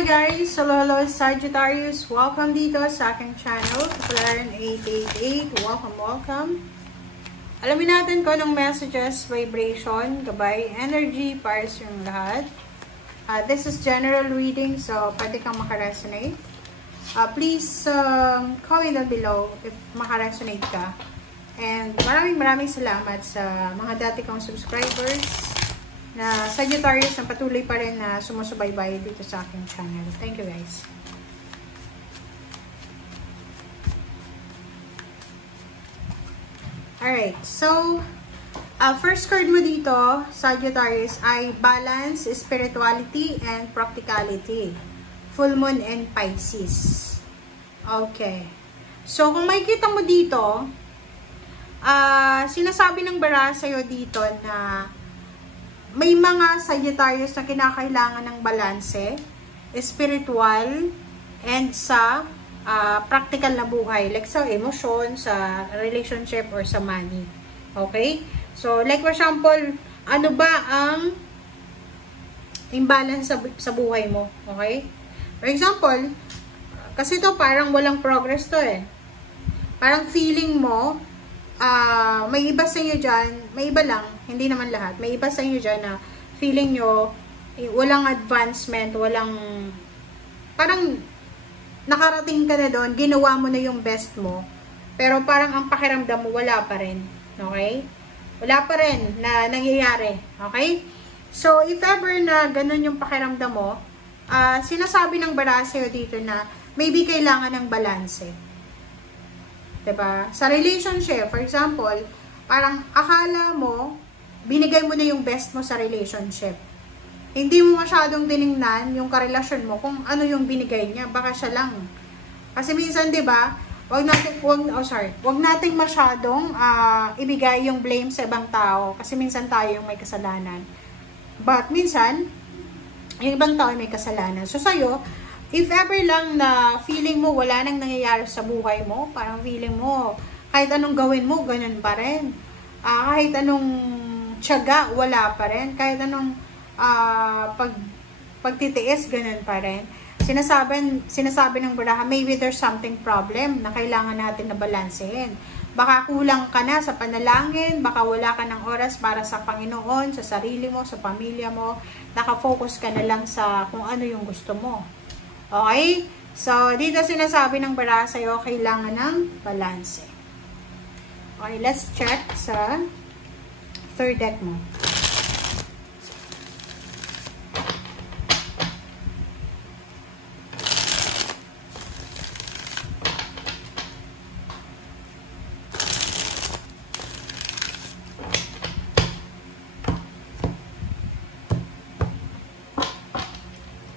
Hi guys! Hello Sagittarius! Welcome dito sa aking channel, Kapalaran 888. Welcome! Alamin natin kung anong messages, vibration, gabay, energy para sa inyong lahat. This is general reading, so pwede kang makaresonate. Please comment down below if makaresonate ka. And maraming salamat sa mga dati kong subscribers na Sagittarius ang patuloy pa rin na sumusubaybay dito sa aking channel. Thank you guys. Alright, so first card mo dito, Sagittarius, ay balance, spirituality, and practicality. Full moon and Pisces. Okay. So kung makikita mo dito, sinasabi ng bara sa'yo dito na may mga Sagittarius na kinakailangan ng balanse, spiritual, and sa practical na buhay. Like sa emosyon, sa relationship, or sa money. Okay? So, like for example, ano ba ang imbalance sa buhay mo? Okay? For example, kasi to parang walang progress to eh. Parang feeling mo, may iba sa inyo dyan, may iba lang, hindi naman lahat, may iba sa inyo dyan na feeling nyo, walang advancement, walang, parang nakarating ka na doon, ginawa mo na yung best mo, pero parang ang pakiramdam mo, wala pa rin, okay? Wala pa rin na nangyayari, okay? So, if ever na ganun yung pakiramdam mo, sinasabi ng bara sa'yo dito na maybe kailangan ng balanse. Diba? Sa relationship, for example, parang akala mo, binigay mo na yung best mo sa relationship. Hindi mo masyadong tiningnan yung karelasyon mo kung ano yung binigay niya. Baka siya lang. Kasi minsan, diba, wag nating masyadong ibigay yung blame sa ibang tao. Kasi minsan tayo yung may kasalanan. But minsan, yung ibang tao may kasalanan. So, sa'yo, if ever lang na feeling mo wala nang nangyayari sa buhay mo, parang feeling mo, kahit anong gawin mo, ganyan pa rin. Kahit anong tiyaga, wala pa rin. Kahit anong pagtitiis, ganyan pa rin. Sinasabi ng baraha, maybe there's something problem na kailangan natin na balansehin. Baka kulang ka na sa panalangin, baka wala ka ng oras para sa Panginoon, sa sarili mo, sa pamilya mo. Nakafocus ka na lang sa kung ano yung gusto mo. Okay? So, dito sinasabi ng bara sa'yo, kailangan ng balanse. Okay, let's check sa third deck mo.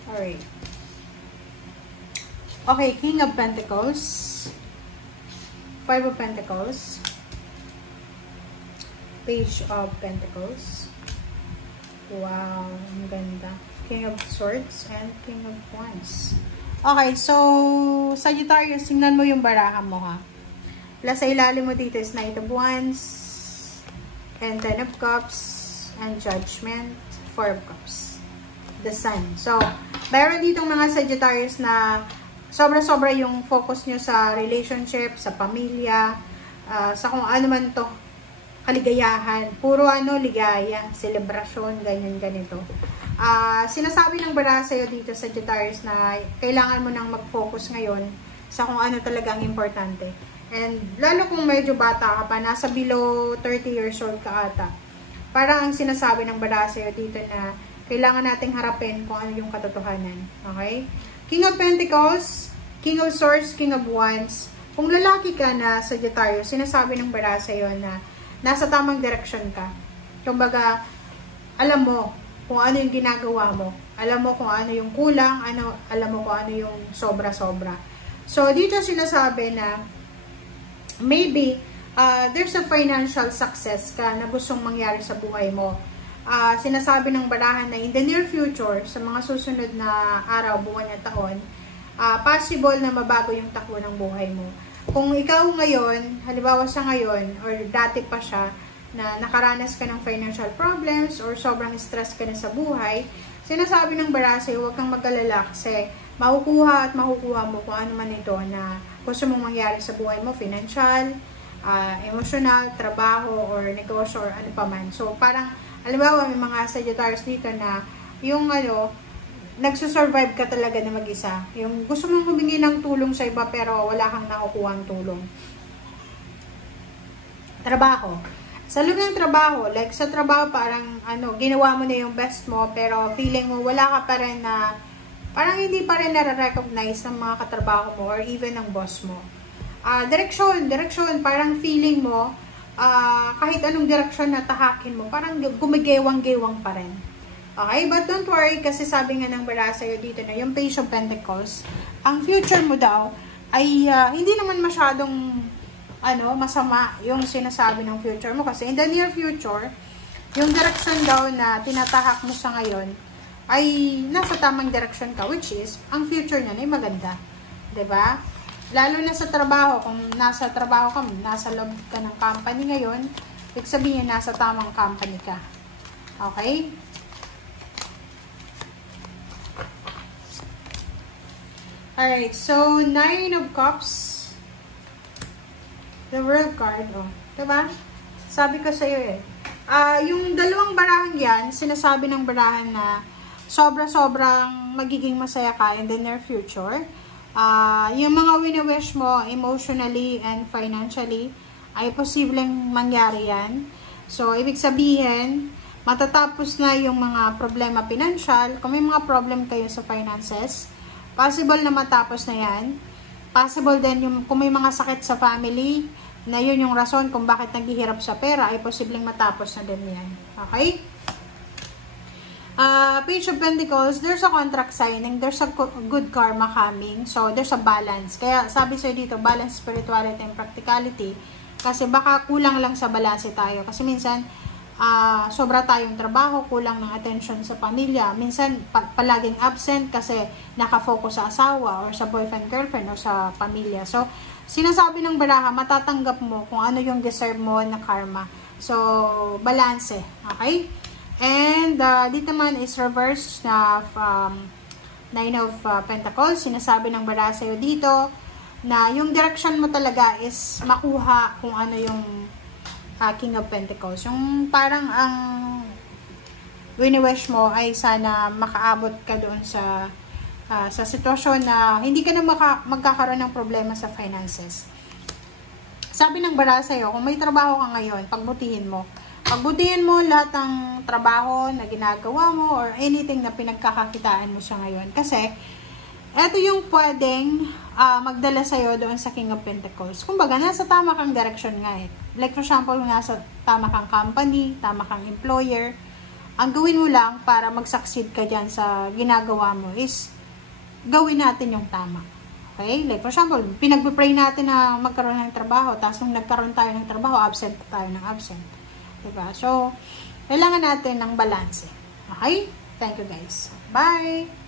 Alright. Okay, King of Pentacles, Five of Pentacles, Page of Pentacles. Wow, ang ganda. King of Swords and King of Wands. Okay, so Sagittarius, tingnan mo yung baraha mo ha. Sa ilalim mo dito is Knight of Wands, and Ten of Cups, and Judgment, Four of Cups. The Sun. So, meron ditong mga Sagittarius na sobra-sobra yung focus nyo sa relationship, sa pamilya, sa kung ano man to, kaligayahan. Puro ligaya, selebrasyon, ganyan, ganito. Sinasabi ng bara sa'yo dito, Sagittarius, na kailangan mo nang mag-focus ngayon sa kung ano talagang importante. And lalo kung medyo bata ka pa, nasa below 30 years old ka ata. Parang ang sinasabi ng bara sa'yo dito na kailangan nating harapin kung ano yung katotohanan. Okay? King of Pentacles, King of Swords, King of Wands. Kung lalaki ka na Sagittarius, sinasabi ng bara sa'yo na nasa tamang direksyon ka. Kumbaga, alam mo kung ano yung ginagawa mo. Alam mo kung ano yung kulang, alam mo kung ano yung sobra-sobra. So, dito sinasabi na maybe there's a financial success ka na gustong mangyari sa buhay mo. Sinasabi ng barahan na in the near future, sa mga susunod na araw, buwan at taon, possible na mabago yung takbo ng buhay mo. Kung ikaw ngayon, halimbawa sa ngayon, or dati pa siya, na nakaranas ka ng financial problems, or sobrang stress ka na sa buhay, sinasabi ng Barasay, huwag kang mag-alala kasi makukuha at makukuha mo kung ano man ito na gusto mong mangyari sa buhay mo, financial, emotional, trabaho, or negosyo, or ano pa man. So, parang, alimbawa, may mga Sagittarius dito na yung nagsusurvive ka talaga na mag-isa. Yung gusto mong humingi ng tulong sa iba pero wala kang nakukuhang tulong. Trabaho. Sa loob ng trabaho, like sa trabaho parang ginawa mo na yung best mo pero feeling mo wala ka pa rin na parang hindi pa rin nare-recognize ng mga katrabaho mo or even ng boss mo. Direksyon, parang feeling mo kahit anong direksyon na tahakin mo, parang gumigewang-gewang pa rin. Okay, but don't worry kasi sabi nga ng Barasay dito na yung Page of Pentacles, ang future mo daw ay hindi naman masyadong masama yung sinasabi ng future mo kasi in the near future, yung direction daw na tinatahak mo sa ngayon ay nasa tamang direction ka, which is, ang future niyan ay maganda. 'Di ba? Lalo na sa trabaho, kung nasa trabaho ka, nasa loob ka ng company ngayon, ibig sabihin nasa tamang company ka. Okay? Alright, so, 9 of Cups. The World card, diba? Sabi ko sa'yo yung dalawang barahan yan, sinasabi ng barahan na sobra-sobrang magiging masaya ka in the near future. Yung mga wini-wish mo emotionally and financially ay posibleng mangyari yan. So, ibig sabihin, matatapos na yung mga problema financial. Kung may mga problem kayo sa finances, possible na matapos na yan. Possible din yung kung may mga sakit sa family, na yun yung rason kung bakit naghihirap sa pera, ay posibleng matapos na din yan. Okay? Page of Pentacles, there's a contract signing, there's a good karma coming, so there's a balance. Kaya sabi sa'yo dito, balance spirituality and practicality, kasi baka kulang lang sa balanse tayo. Kasi minsan, sobra tayong trabaho, kulang ng attention sa pamilya. Minsan, palaging absent kasi nakafocus sa asawa or sa boyfriend, girlfriend o sa pamilya. So, sinasabi ng baraha, matatanggap mo kung ano yung deserve mo na karma. So, balance. Okay? And, dito naman is reverse na 9 of Pentacles. Sinasabi ng baraha sa'yo dito na yung direction mo talaga is makuha kung ano yung King of Pentacles. Yung parang ang wini-wish mo ay sana makaabot ka doon sa sitwasyon na hindi ka na magkakaroon ng problema sa finances. Sabi ng baraha sa'yo, kung may trabaho ka ngayon, pagbutihin mo. Pagbutihin mo lahat ng trabaho na ginagawa mo or anything na pinagkakakitaan mo sa ngayon. Kasi, eto yung pwedeng magdala sa'yo doon sa King of Pentacles. Kumbaga, nasa tama kang direction nga eh. Like for example, nasa tama kang company, tama kang employer. Ang gawin mo lang para mag-succeed ka dyan sa ginagawa mo is gawin natin yung tama. Okay? Like for example, pinag-pray natin na magkaroon ng trabaho, tapos nung nagkaroon tayo ng trabaho, absent tayo ng absent. Diba? So, kailangan natin ng balance. Okay? Thank you guys. Bye!